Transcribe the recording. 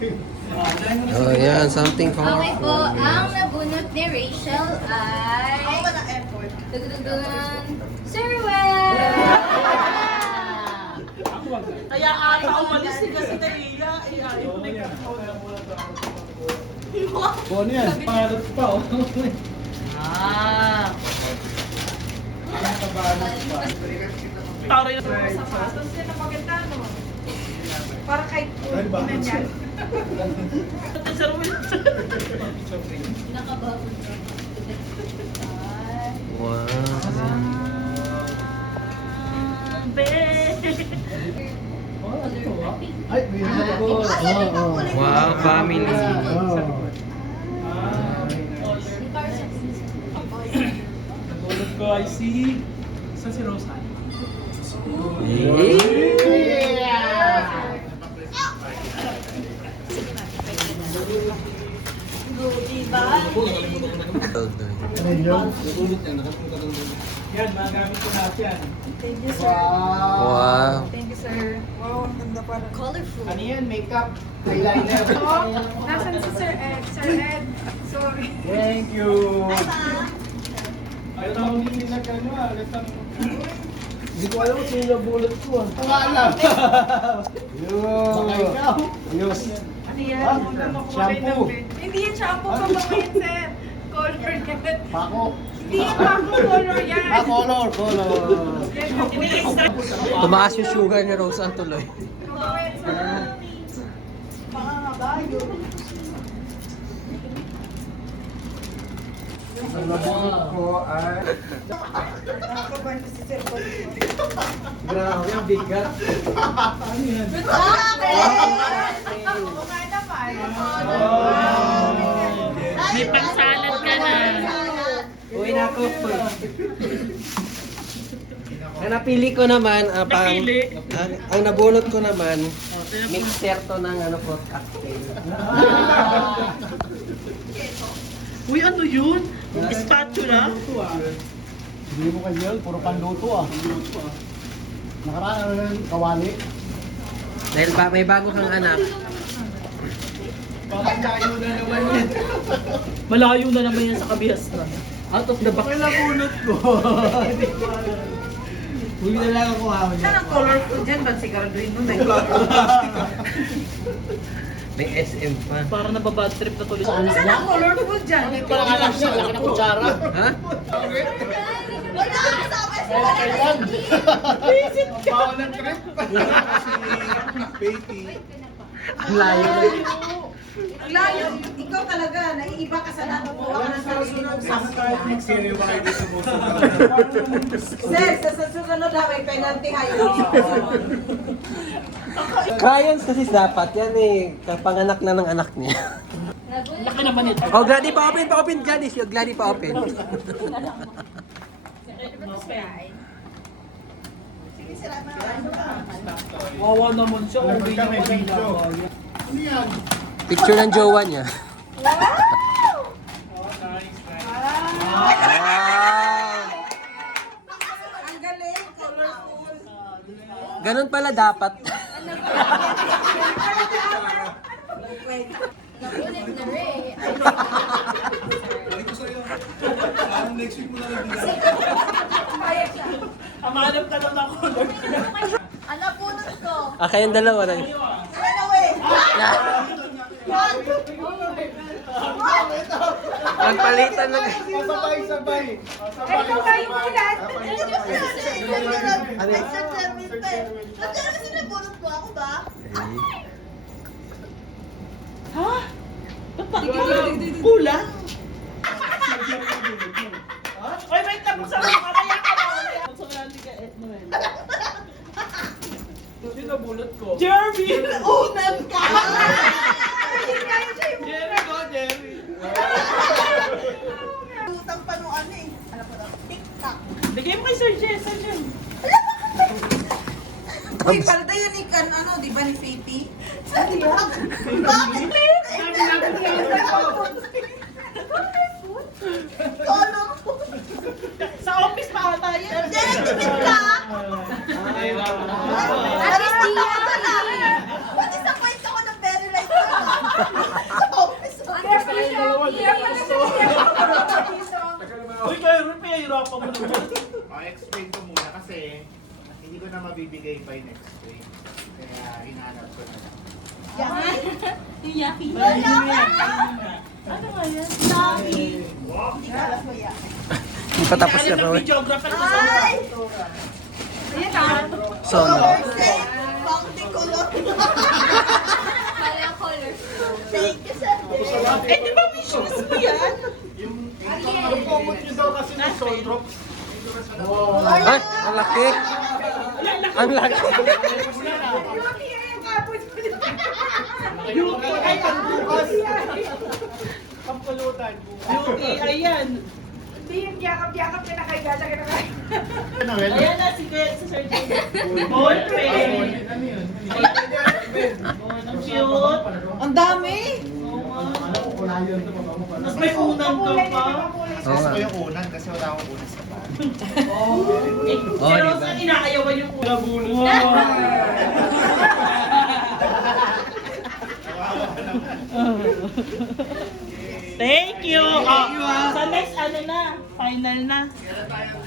Oh, yan. Something Okay colorful. po, ang nabunot ni Rachel ay... Ako ba ng effort? Dugudugun, Sir Well! Kaya ata umalis din kasi naiya. Ayaw na yung Ano yan? Pangalot pa, oh. Tari na sa sapatos niya na maganda, no? Para kahit inan yan. Ito sa Ruel. Nakababot na. Wow. Ay, may hirap ko. Wow, family. Nagulog ko ay si... Saan si Rosan? Yan, magamit ko lahat yan. Thank you, sir. Wow. Thank you, sir. Wow, ang ganda pa. Colorful. Ano yan? Makeup, eyeliner. Nasaan si Sir Ed? Sir Ed, sorry. Thank you. Ayaw na akong hindi nagkano ah. Hindi ko alam kung sino nabulot ko ah. Ang alam. Yun. Baka ikaw. Ayos. Ano yan? Ah, Huwag kang makuha shampoo. Hindi yan shampoo, pabangayin, sir. Color yan. Pako. Hindi yan pako, color yan. Ah, color. Tumaas yung sugar ni Rose ang tuloy. Pabangayin, sir. Pangangabayo. Ang nabulot ko ay... Nakakabahan ko si Sir Paul. Grabe, ang bigat. Ano yan? Okay naman. May pagsalad ka na. Uwi na ako. Ang napili ko naman, Napili? ang nabunot ko naman, mixer to ng ano po, cocktail. Uy, ano yun? Spatula? Hindi mo kayo, puro panluto ah. Nakaraan ano lang, kawali. Dahil may bago kang anak. Pakakayo na naman yan. Malayo na naman yan sa kabihas na. Out of the box. Kaya nabunot ko. Hindi ko alam. Huwag na lang ako hawin. Saan ang colorful dyan? Ba't siguraduhin mo? May SM pa. Parang nababad trip na tuloy. Saan ang colorful dyan? Parang alam siya, laki na kutsara. Ha? Wala ka kasama si Bawal ng trip. Baby. Ang layo na. Ang layo. Ikaw talaga. Naiiba ka sa lahat. Kuha ka ng sarili mong sakit. Sino ba kayo dito mo sa Sir, sa susunod na may penalty hayo. Crayons kasi dapat yan eh. Kapanganak na ng anak niya. Laki naman ito. Oh, Gladys pa open, Gladys. Yung Gladys pa open. Wawa naman siya. Hindi niya May pa video. nalaman. Ano yan? Picture ng jowa niya. Wow! Ang galing. Colorful. Ganun pala dapat. Nabunot na Ray. Parang next week mo na lang bigay. Amanap ka daw ng color. Ano punot ko? Kayong dalawa lang. Run away. Nagpalitan lang. Sabay. Ikaw kayo muna. Ano yun? Nandiyan kasi nabunot ko ako ba? Kulang? Oy, wait lang. Buksan mo. Kamaya ka na. Buksan mo natin ka, Noel. Sino nabulot ko? Jeremy! Unan ka. Jerry ko, Jerry. Utang pa nung ano eh. Ano pa daw? TikTok. Bigay mo kay Sir Jess. Saan yun? Uy, palda yan ni kan ano, di ba ni Fifi? Bakit? Colorful. Sa office pa ata yan. Tinitipid ka? At least di yan. Pati sa point ako ng very light ka. explain ko muna kasi hindi ko na mabibigay by next week. Kaya hinahanap ko na lang. Yung yaki. Ano nga yan? Yaki. Patapos na raw. Videographer ko sa Ayan ah. Sono. Kala color. Eh, di ba may shoes mo yan? Ang kumot nyo daw kasi ng soul drops. Ay, ang laki. Ang laki. Beauty, ay, Bukas. Pampulutan. beauty, ayan. Hindi yung yakap-yakap ka na kay Gaja ka na kay. Ano, well? Ayan na, sige, sa Sir Jay. Ball pen. Ano yun? Ang cute. Ang dami! Oo nga. Alam ko kulayan ito. Tapos may unang ka pa. Oo Gusto nga. ko yung unan kasi wala akong unan sa bahay. Eh, Oh, pero diba? sa inaayawan yung unang. Thank you. Sa next ano na, final na.